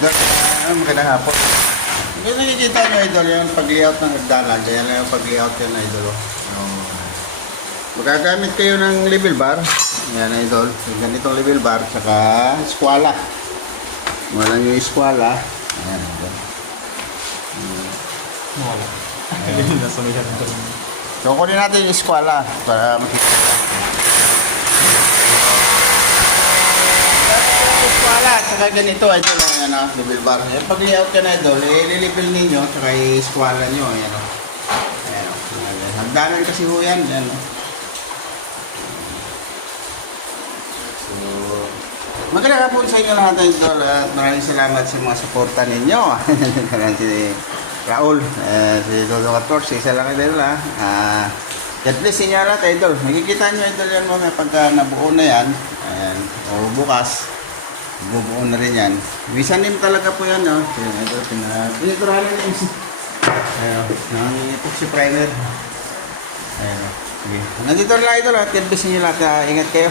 idol. Magandang hapon. Kung nakikita nyo idol, yung pag-layout ng hagdanan, kaya lang yung pag-layout yun idol. Magagamit kayo ng level bar. Yan idol, yung ganitong level bar, saka eskwala. Wala yung eskwala. Ayan idol. Wala. Nasumihan ito. So kunin natin yung eskwala para makikita. Eskwala, saka ganito idol, ayan o, level bar. Yung pag-layout ka na idol, ililipil ninyo, saka i-eskwala nyo, ayan o. Ayan o, hagdanan kasi ho yan, ayan o. So, magandang hapon sa inyo lahat idol, at maraming salamat sa mga suporta ninyo. Si Raul, si Dodo 14, isa lang idol ha. God bless inyo lahat idol. Makikita nyo idol yan mga pagka nabuo na yan, ayan, o bukas, bubuo na rin yan. Visanim talaga po yan, no? Ayan, ito, piniturahan na yung ayan, nang epoxy primer. Ayan, okay. Nandito na lang ito lahat. God bless nyo lahat. Ingat kayo.